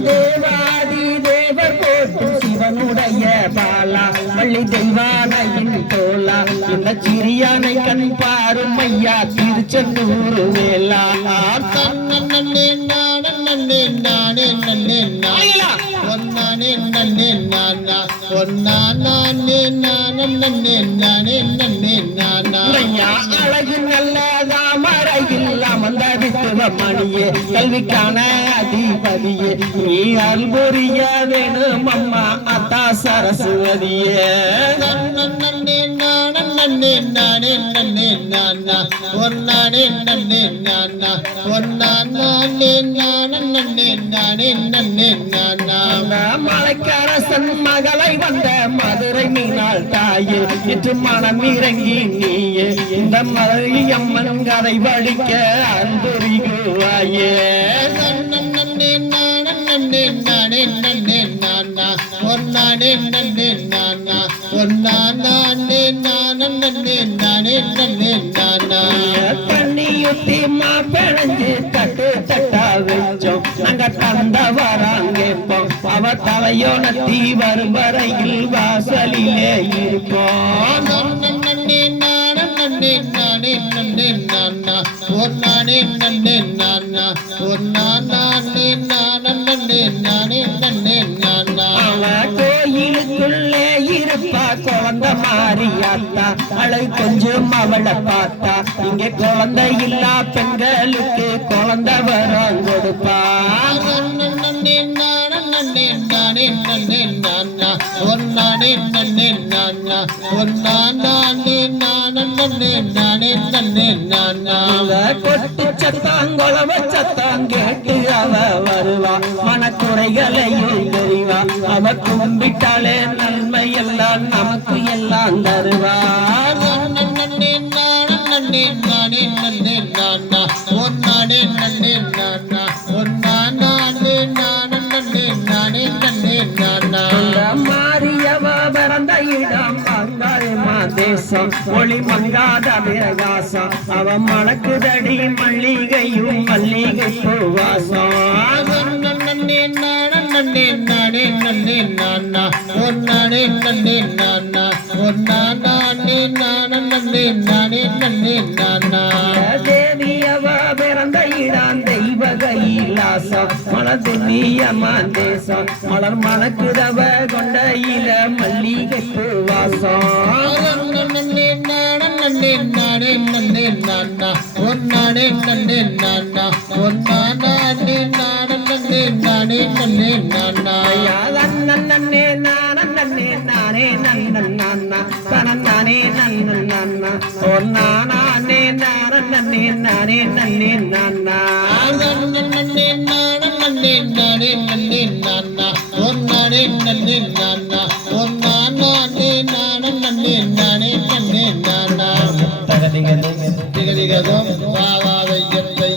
தேவாதி தேவர் போற்றும் சிவனுடைய பாலா வள்ளி தெய்வானையின் தோலா இந்த சிறியானை கண் பாரும் ஐயா திருச்செந்தூர் வேலா நன்னே நானே நன்னே நானே நன்னே நானா ஒன்னானே நன்னே நானா ஒன்னா நானே நானே நன்னே நானே நன்னே நானா அழகு நல்ல தாமரையில் அமர்ந்த வித்துவமணியே கல்விக்கான அதிபதியே நீ அல்புரிய வேணும் அம்மா அத்தா சரஸ்வதியே நன்னே நானே நன்னே நானே நன்னே நானா ஒன்னானே நன்னே நானா ஒன்னா நானே நானே நன்னே நானே நன்னே நானா மலைக்கரசன் மகளை வந்த மதுரை மீனாள் தாயே இன்று மனம் இறங்கி நீயே இந்த மலையம்மன் கதை வடிக்க அன்புரிகுவாயே நன்னே நானே நன்னே நானே நன்னே நானா ஒன்னானே நன்னே நானா ஒன்னா நானே நானே நன்னே நானே நன்னே நானா தண்ணியுத்தி பிணைஞ்சு தட்டு தட்டா வச்சோம் நாங்க தந்த வராங்கேப்போம் அவ தலையோனத்தி வரும் வரையில் வாசலிலே இருப்போம் நன்னே நானே நன்னே நானே நன்னே நானா ஒன்னானே நன்னே நானா ஒன்னா நானே நானே நன்னே நானே நன்னே நானா அவ கோயிலுக்குள்ளே இருப்பா குழந்தை மாறியாத்தா அழகு கொஞ்சம் அவளை பார்த்தா இங்கே குழந்தை இல்லா பெண்களுக்கு குழந்தை வரம் கொடுப்பா நன்னே நானே நன்னே நானே நன்னே நானா ஒன்னானே நன்னே நானா ஒன்னா நானே நானே நன்னே நானே நன்னே நானா கொட்டு சத்தாங்குளவ சத்தம் கேட்டு அவ வருவா மனக்குறைகளையும் தெரிவா அவ கும்பிட்டாலே நன்மை எல்லாம் நமக்கு எல்லாம் தருவா நன்னே நானே நன்னே நானே நன்னே நானா ஒன்னானே நன்னே நானா ஒன்னா நானே நானே நன்னே நானே நன்னே நானா மாரியவ பிறந்த இடம் மங்காயமா தேசம் ஒளி மங்காத பிரகாசம் அவ மணக்குதடி மல்லிகையும் மல்லிகை பூவாசம் நன்னே நானே நன்னே நானே நன்னே நானா ஒன்னானே நன்னே நானா ஒன்னா நானே நானே நன்னே நானே நன்னே நானா தேவியவ பிறந்த இடம் தெய்வ கைலாசம் மலர்திமியமான் தேசம் மலர் மணக்குதவ கொண்டையில மல்லிகை பூவாசம் நன்னே நானே நன்னே நானே நன்னே நானா ஒன்னானே நன்னே நானா ஒன்னா நானே நானே நன்னே நானே நன்னே நானா நன்னே நானே நானே நன்னா தனே நன்னா ஒன்னா நானே நானே நானே நன்னே நன்னா நன்னே நானே நன்னே நானே நன்னே நானா ஒன்னானே நன்னே நானா ஒன்னா நானே நானே நன்னே நானே நன்னே நானா திகதிகதும் வாவாவையத்தை